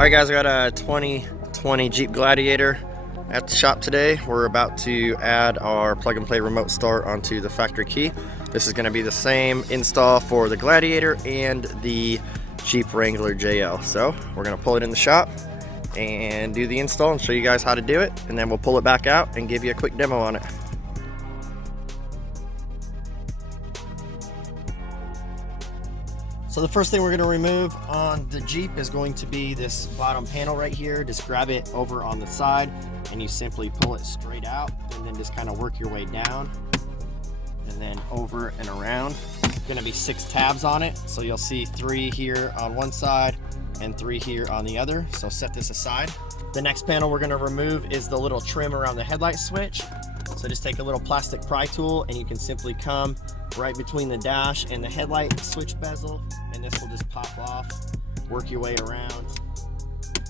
Alright guys, I got a 2020 Jeep Gladiator at the shop today. We're about to add our plug and play remote start onto the factory key. This is going to be the same install for the Gladiator and the Jeep Wrangler JL. So we're going to pull it in the shop and do the install and show you guys how to do it, and then we'll pull it back out and give you a quick demo on it. So the first thing we're going to remove on the Jeep is going to be this bottom panel right here. Just grab it over on the side and you simply pull it straight out, and then just kind of work your way down and then over and around. There's going to be 6 tabs on it, so you'll see 3 here on one side and 3 here on the other. So set this aside. The next panel we're going to remove is the little trim around the headlight switch. So just take a little plastic pry tool and you can simply come right between the dash and the headlight switch bezel, and this will just pop off. Work your way around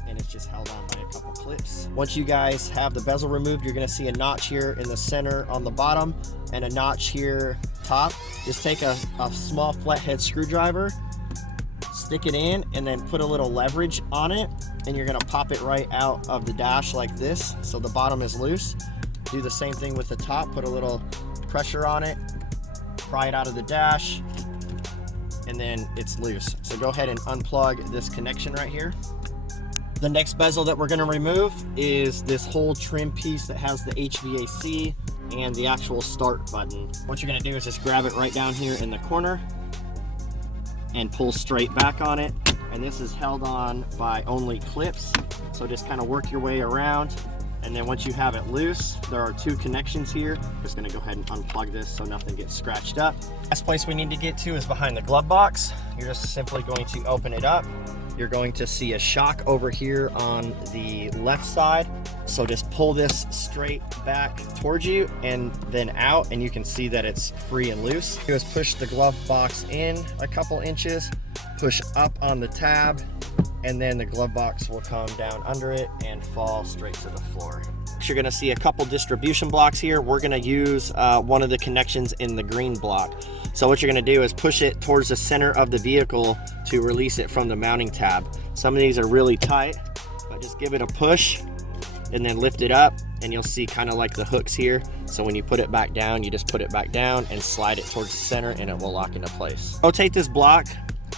and it's just held on by a couple clips. Once you guys have the bezel removed, you're going to see a notch here in the center on the bottom and a notch here top. Just take a small flathead screwdriver, stick it in, and then put a little leverage on it, and you're going to pop it right out of the dash like this, so the bottom is loose. Do the same thing with the top, put a little pressure on it, pry it out of the dash, and then it's loose. So go ahead and unplug this connection right here. The next bezel that we're going to remove is this whole trim piece that has the HVAC and the actual start button. What you're going to do is just grab it right down here in the corner and pull straight back on it, and this is held on by only clips, so just kind of work your way around. And then once you have it loose, there are 2 connections here. Just gonna go ahead and unplug this so nothing gets scratched up. Last place we need to get to is behind the glove box. You're just simply going to open it up. You're going to see a shock over here on the left side. So just pull this straight back towards you and then out, and you can see that it's free and loose. You just push the glove box in a couple inches, push up on the tab, and then the glove box will come down under it and fall straight to the floor. You're gonna see a couple distribution blocks here. We're gonna use one of the connections in the green block. So what you're gonna do is push it towards the center of the vehicle to release it from the mounting tab. Some of these are really tight, but just give it a push and then lift it up, and you'll see kind of like the hooks here. So when you put it back down, you just put it back down and slide it towards the center, and it will lock into place. Rotate this block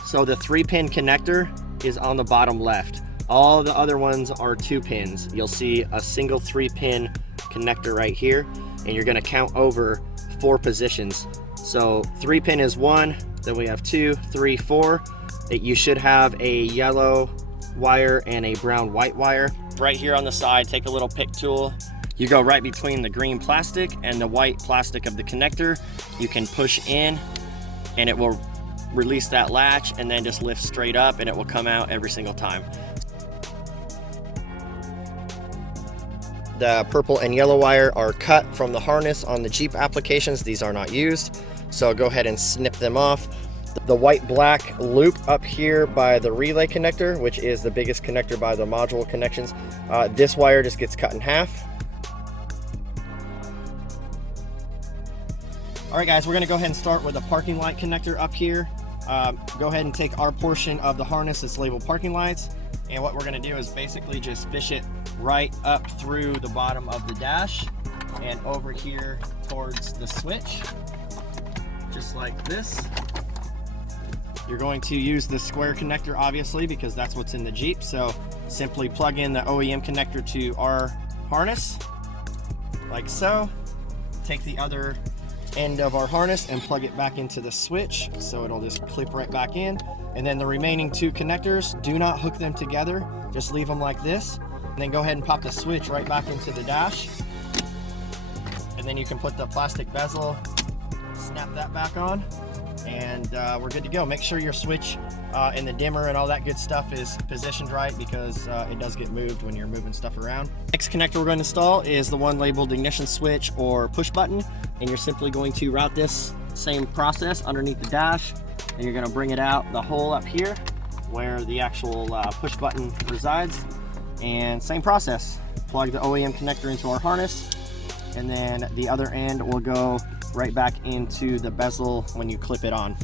so the 3-pin connector is on the bottom left. All the other ones are 2 pins. You'll see a single 3-pin connector right here, and you're gonna count over 4 positions. So 3-pin is 1, then we have 2, 3, 4. You should have a yellow wire and a brown white wire. Right here on the side, take a little pick tool. You go right between the green plastic and the white plastic of the connector. You can push in and it will release that latch, and then just lift straight up and it will come out every single time. The purple and yellow wire are cut from the harness on the Jeep applications. These are not used, so go ahead and snip them off. The white black loop up here by the relay connector, which is the biggest connector by the module connections, this wire just gets cut in half. All right guys, we're gonna go ahead and start with a parking light connector up here. Go ahead and take our portion of the harness that's labeled parking lights, and what we're going to do is basically just fish it right up through the bottom of the dash and over here towards the switch, just like this. You're going to use the square connector obviously because that's what's in the Jeep, so simply plug in the OEM connector to our harness like so. Take the other end of our harness and plug it back into the switch, so it'll just clip right back in. And then the remaining 2 connectors, do not hook them together, just leave them like this, and then go ahead and pop the switch right back into the dash, and then you can put the plastic bezel, snap that back on, and we're good to go. Make sure your switch and the dimmer and all that good stuff is positioned right, because it does get moved when you're moving stuff around. Next connector we're going to install is the one labeled ignition switch or push button, and you're simply going to route this same process underneath the dash, and you're going to bring it out the hole up here where the actual push button resides, and same process. Plug the OEM connector into our harness, and then the other end will go right back into the bezel when you clip it on.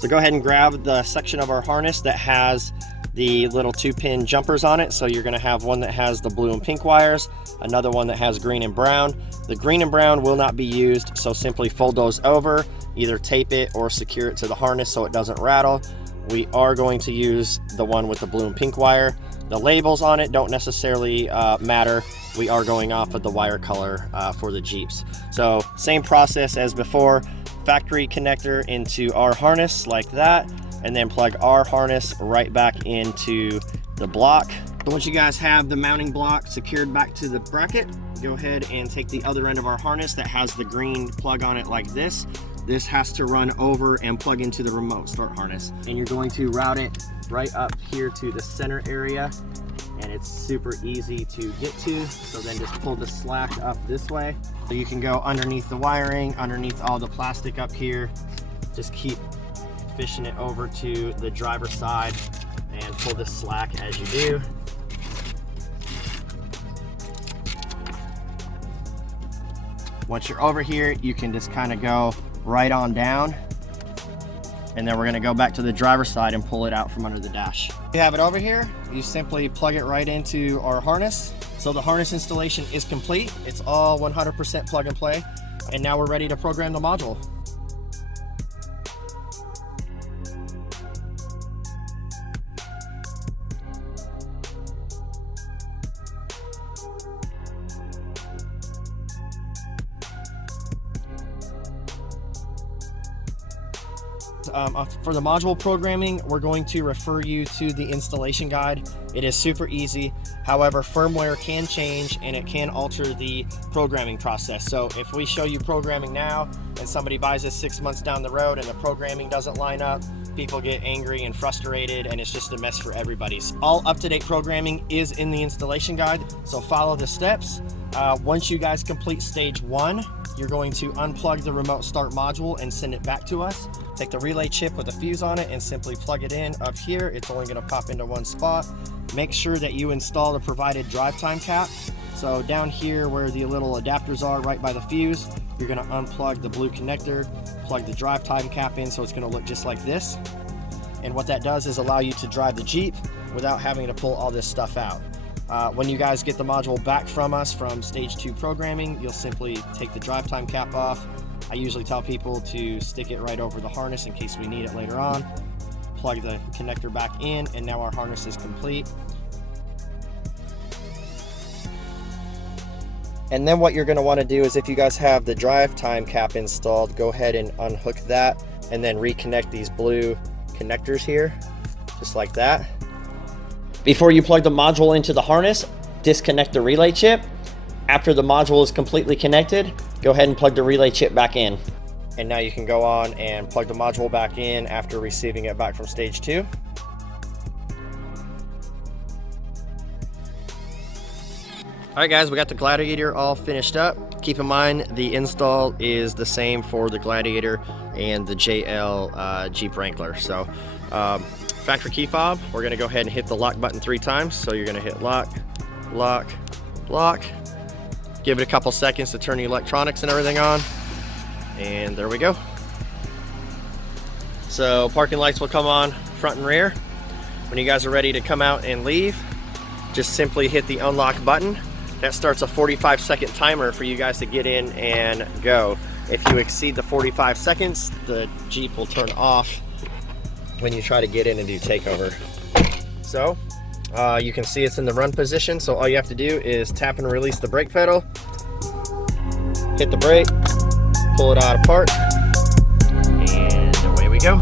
So go ahead and grab the section of our harness that has the little 2-pin jumpers on it. So you're going to have one that has the blue and pink wires, another one that has green and brown. The green and brown will not be used, so simply fold those over, either tape it or secure it to the harness so it doesn't rattle. We are going to use the one with the blue and pink wire. The labels on it don't necessarily matter. We are going off of the wire color for the Jeeps. So same process as before, factory connector into our harness like that, and then plug our harness right back into the block. So once you guys have the mounting block secured back to the bracket, go ahead and take the other end of our harness that has the green plug on it like this. This has to run over and plug into the remote start harness. And you're going to route it right up here to the center area, and it's super easy to get to. So then just pull the slack up this way. So you can go underneath the wiring, underneath all the plastic up here. Just keep fishing it over to the driver's side and pull the slack as you do. Once you're over here, you can just kind of go right on down, and then we're going to go back to the driver's side and pull it out from under the dash. You have it over here, you simply plug it right into our harness. So the harness installation is complete. It's all 100% plug and play, and now we're ready to program the module. For the module programming, we're going to refer you to the installation guide. It is super easy. However, firmware can change and it can alter the programming process. So if we show you programming now and somebody buys this 6 months down the road and the programming doesn't line up, people get angry and frustrated, and it's just a mess for everybody. All up-to-date programming is in the installation guide, so follow the steps. Once you guys complete stage 1, you're going to unplug the remote start module and send it back to us. Take the relay chip with a fuse on it and simply plug it in up here. It's only going to pop into one spot. Make sure that you install the provided drive time cap. So down here where the little adapters are right by the fuse, you're going to unplug the blue connector, plug the drive time cap in, so it's going to look just like this. And what that does is allow you to drive the Jeep without having to pull all this stuff out. When you guys get the module back from us from stage 2 programming, you'll simply take the drive time cap off. I usually tell people to stick it right over the harness in case we need it later on. Plug the connector back in, and now our harness is complete. And then what you're going to want to do is, if you guys have the drive time cap installed, go ahead and unhook that and then reconnect these blue connectors here, just like that. Before you plug the module into the harness, disconnect the relay chip. After the module is completely connected, go ahead and plug the relay chip back in. And now you can go on and plug the module back in after receiving it back from stage 2. All right guys, we got the Gladiator all finished up. Keep in mind the install is the same for the Gladiator and the JL Jeep Wrangler. So factory key fob, we're gonna go ahead and hit the lock button 3 times. So you're gonna hit lock, lock, lock. Give it a couple seconds to turn the electronics and everything on. And there we go. So parking lights will come on front and rear. When you guys are ready to come out and leave, just simply hit the unlock button. That starts a 45-second timer for you guys to get in and go. If you exceed the 45 seconds, the Jeep will turn off when you try to get in and do takeover. So you can see it's in the run position, so all you have to do is tap and release the brake pedal, hit the brake, pull it out apart, and away we go.